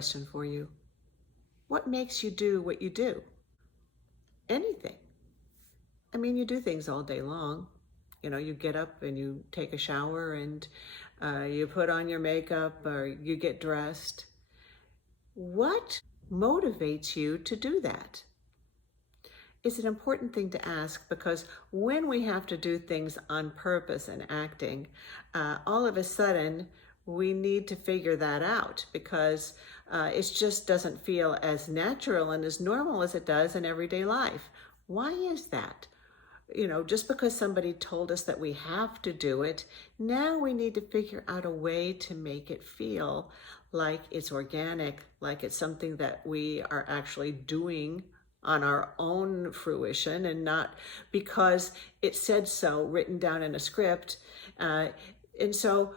question for you. What makes you do what you do? Anything. I mean, you do things all day long. You get up and you take a shower and you put on your makeup or you get dressed. What motivates you to do that? It's an important thing to ask, because when we have to do things on purpose and acting, all of a sudden we need to figure that out, because it just doesn't feel as natural and as normal as it does in everyday life. Why is that? Just because somebody told us that we have to do it, now we need to figure out a way to make it feel like it's organic, like it's something that we are actually doing on our own fruition, and not because it said so written down in a script. And so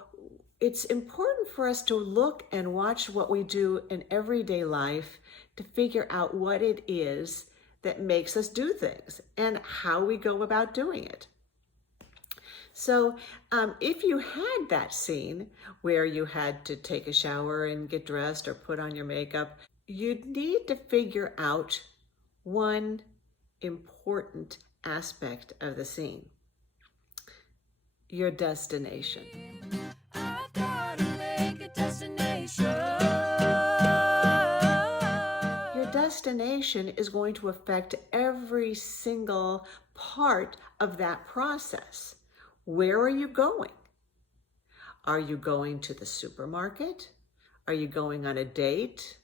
it's important for us to look and watch what we do in everyday life to figure out what it is that makes us do things and how we go about doing it. So if you had that scene where you had to take a shower and get dressed or put on your makeup, you'd need to figure out one important aspect of the scene: your destination. I've gotta make a destination. Your destination is going to affect every single part of that process. Where are you going? Are you going to the supermarket? Are you going on a date?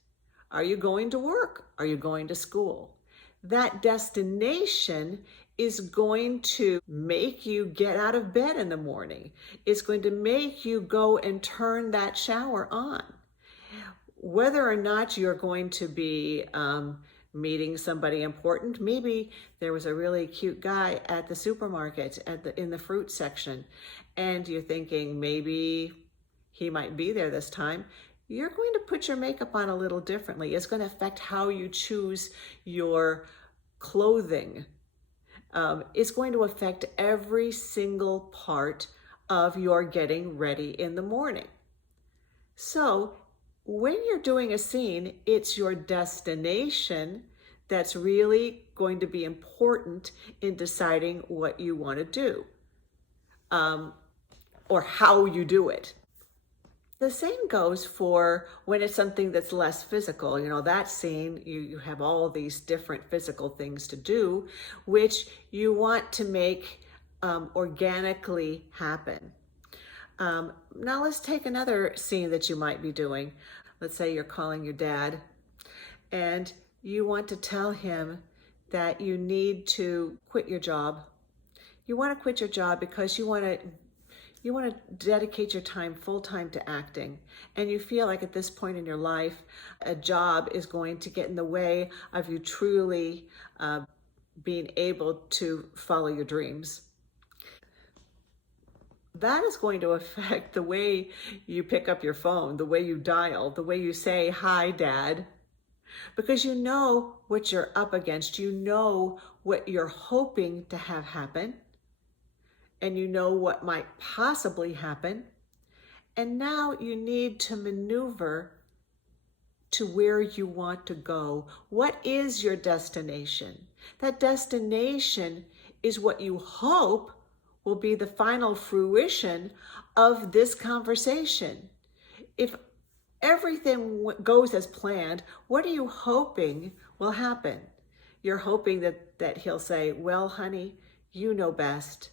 Are you going to work? Are you going to school? That destination is going to make you get out of bed in the morning. It's going to make you go and turn that shower on. Whether or not you're going to be meeting somebody important, maybe there was a really cute guy at the supermarket in the fruit section, and you're thinking maybe he might be there this time. You're going to put your makeup on a little differently. It's going to affect how you choose your clothing. It's going to affect every single part of your getting ready in the morning. So when you're doing a scene, it's your destination that's really going to be important in deciding what you want to do, or how you do it. The same goes for when it's something that's less physical. That scene, you have all these different physical things to do, which you want to make organically happen. Now let's take another scene that you might be doing. Let's say you're calling your dad and you want to tell him that you need to quit your job. You want to quit your job because you want to dedicate your time full-time to acting, and you feel like at this point in your life, a job is going to get in the way of you truly being able to follow your dreams. That is going to affect the way you pick up your phone, the way you dial, the way you say, "Hi, Dad," because you know what you're up against. You know what you're hoping to have happen, and you know what might possibly happen. And now you need to maneuver to where you want to go. What is your destination? That destination is what you hope will be the final fruition of this conversation. If everything goes as planned, what are you hoping will happen? You're hoping that he'll say, "Well, honey, you know best.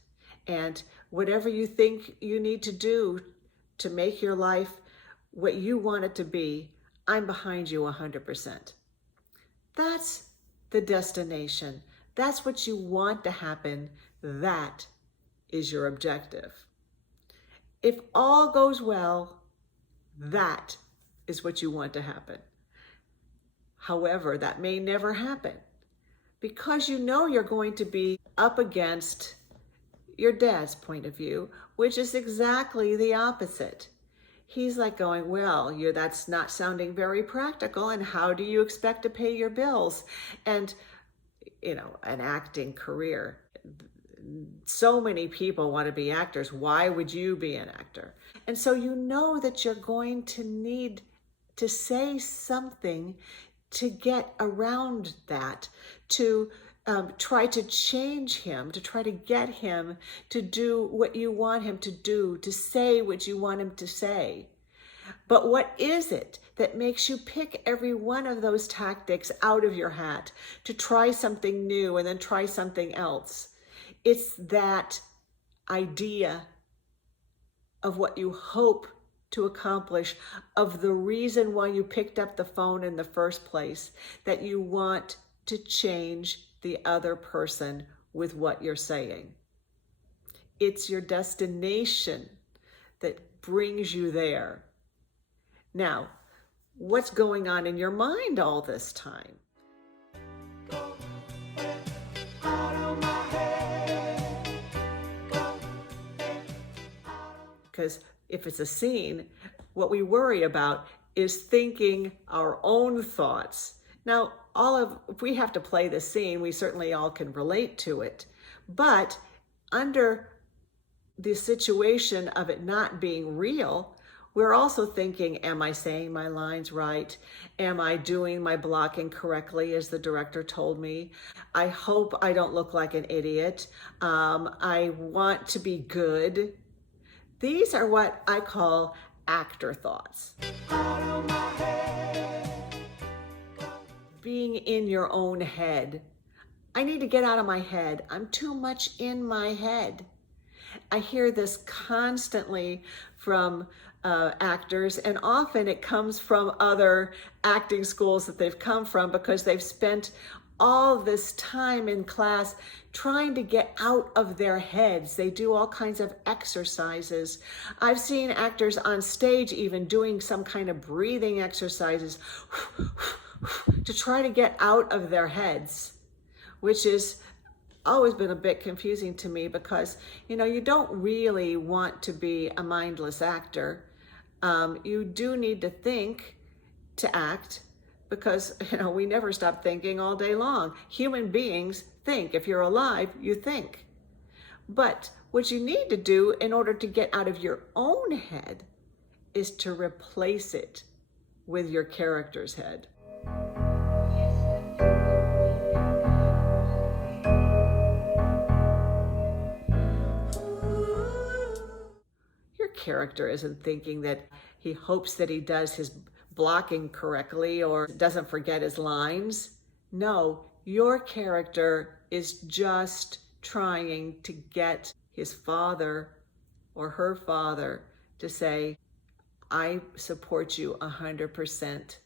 And whatever you think you need to do to make your life what you want it to be, I'm behind you 100%. That's the destination. That's what you want to happen. That is your objective. If all goes well, that is what you want to happen. However, that may never happen, because you know you're going to be up against your dad's point of view, which is exactly the opposite. He's like going, "Well, that's not sounding very practical, and how do you expect to pay your bills?" And, an acting career. So many people want to be actors. Why would you be an actor? And so you know that you're going to need to say something to get around that, to try to change him, to try to get him to do what you want him to do, to say what you want him to say. But what is it that makes you pick every one of those tactics out of your hat to try something new and then try something else? It's that idea of what you hope to accomplish, of the reason why you picked up the phone in the first place, that you want to change the other person with what you're saying. It's your destination that brings you there. Now, what's going on in your mind all this time? Because if it's a scene, what we worry about is thinking our own thoughts. Now, if we have to play the scene, we certainly all can relate to it. But under the situation of it not being real, we're also thinking, am I saying my lines right? Am I doing my blocking correctly as the director told me? I hope I don't look like an idiot. I want to be good. These are what I call actor thoughts. Being in your own head. I need to get out of my head. I'm too much in my head. I hear this constantly from actors, and often it comes from other acting schools that they've come from because they've spent all this time in class trying to get out of their heads. They do all kinds of exercises. I've seen actors on stage even doing some kind of breathing exercises to try to get out of their heads, which is always been a bit confusing to me because, you don't really want to be a mindless actor. You do need to think to act because, we never stop thinking all day long. Human beings think. If you're alive, you think. But what you need to do in order to get out of your own head is to replace it with your character's head. Your character isn't thinking that he hopes that he does his blocking correctly or doesn't forget his lines. No, your character is just trying to get his father or her father to say, I support you 100%.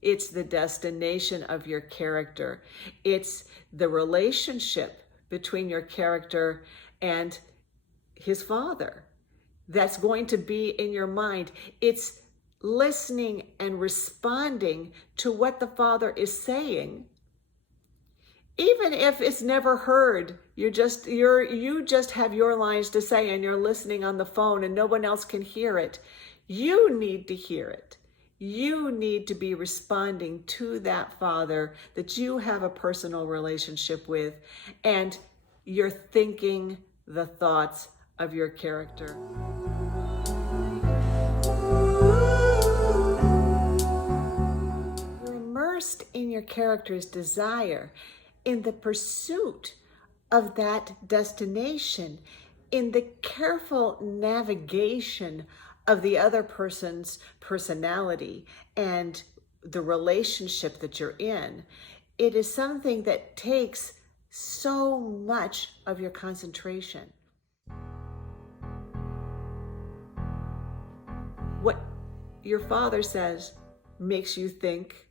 It's the destination of your character. It's the relationship between your character and his father that's going to be in your mind. It's listening and responding to what the father is saying. Even if it's never heard, you just have your lines to say and you're listening on the phone and no one else can hear it. You need to hear it. You need to be responding to that father that you have a personal relationship with, and you're thinking the thoughts of your character. You're immersed in your character's desire, in the pursuit of that destination, in the careful navigation of the other person's personality and the relationship that you're in. It is something that takes so much of your concentration. What your father says makes you think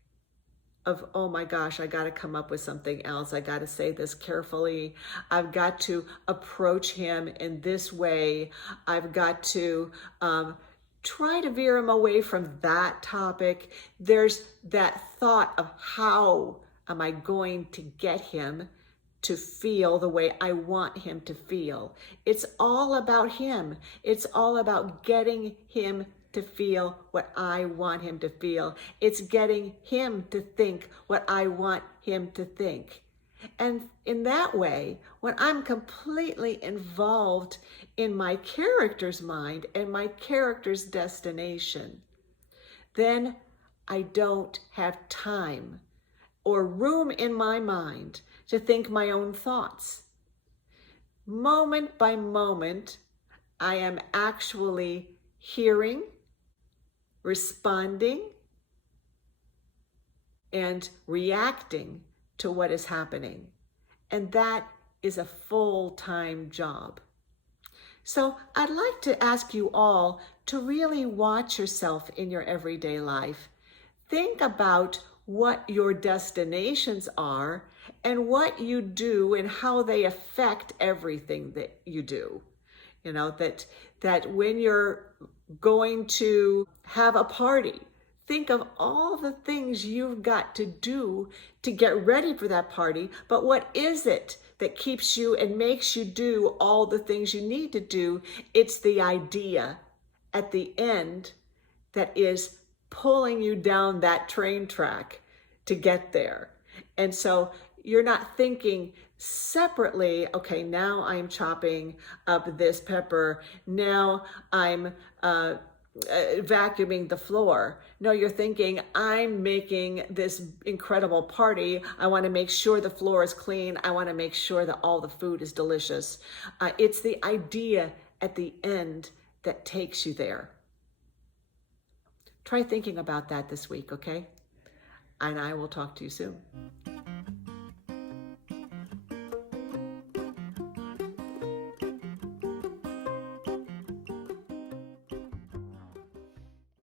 of, oh my gosh, I got to come up with something else. I got to say this carefully. I've got to approach him in this way. I've got to try to veer him away from that topic. There's that thought of how am I going to get him to feel the way I want him to feel. It's all about him. It's all about getting him to feel what I want him to feel. It's getting him to think what I want him to think. And in that way, when I'm completely involved in my character's mind and my character's destination, then I don't have time or room in my mind to think my own thoughts. Moment by moment, I am actually hearing, responding, and reacting to what is happening. And that is a full-time job. So I'd like to ask you all to really watch yourself in your everyday life. Think about what your destinations are and what you do and how they affect everything that you do. You know, that when you're going to have a party, think of all the things you've got to do to get ready for that party, but what is it that keeps you and makes you do all the things you need to do? It's the idea at the end that is pulling you down that train track to get there. And so you're not thinking separately, okay, now I'm chopping up this pepper, now I'm vacuuming the floor. No, you're thinking, I'm making this incredible party. I want to make sure the floor is clean. I want to make sure that all the food is delicious. It's the idea at the end that takes you there. Try thinking about that this week, okay? And I will talk to you soon.